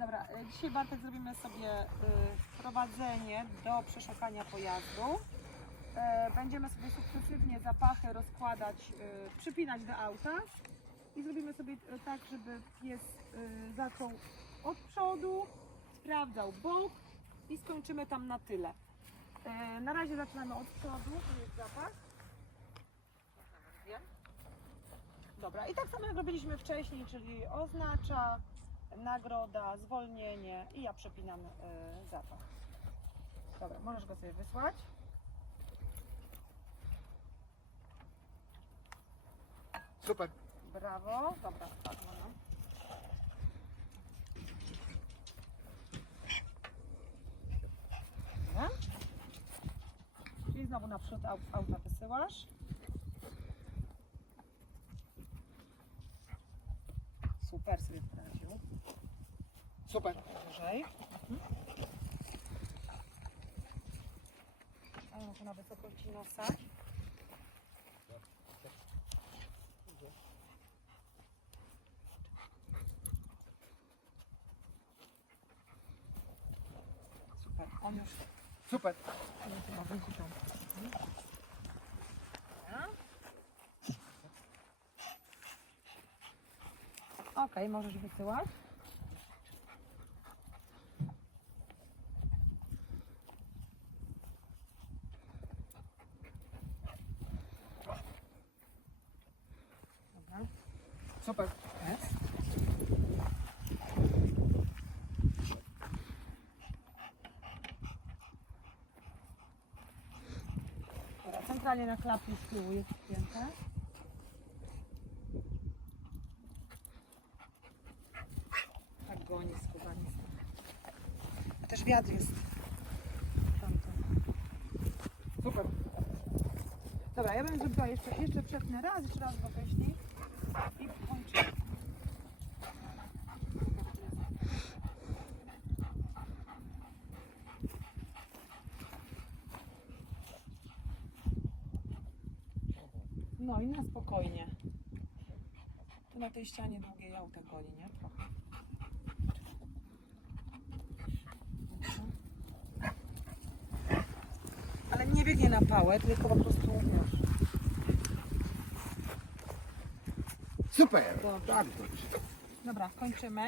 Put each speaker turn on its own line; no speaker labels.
Dobra, y, dzisiaj Bartek zrobimy sobie y, wprowadzenie do przeszukania pojazdu. E, Będziemy sobie sukcesywnie zapachy rozkładać, przypinać do auta i zrobimy sobie tak, żeby pies zaczął od przodu, sprawdzał bok i skończymy tam na tyle. E, Na razie zaczynamy od przodu, tu jest zapach. Dobra, i tak samo jak robiliśmy wcześniej, czyli oznacza, nagroda, zwolnienie i ja przepinam y, zapach. Dobra, możesz go sobie wysłać.
Super.
Brawo. Dobra, tak. Dobra. I znowu naprzód au- auta wysyłasz. Super sobie poradził.
Super.
Wyżej. Mhm. O, tu na wysokości nosa. Super, on już
Super.
on już ma wyjść Okej, możesz wysyłać.
Super.
Jest. Centralnie na klapie z tyłu jest wpięte. Tak goni skubani. A też wiatr jest.
Super.
Dobra, ja bym zrobiła jeszcze, jeszcze przepnę raz, jeszcze raz wyślij i kończymy. No i na spokojnie. Tu na tej ścianie długiej auta goni, nie? Trochę. Nie biegnie na pałę, tylko po prostu wiesz.
Super.
Dobrze.
Tak, dobrze.
Dobra, kończymy.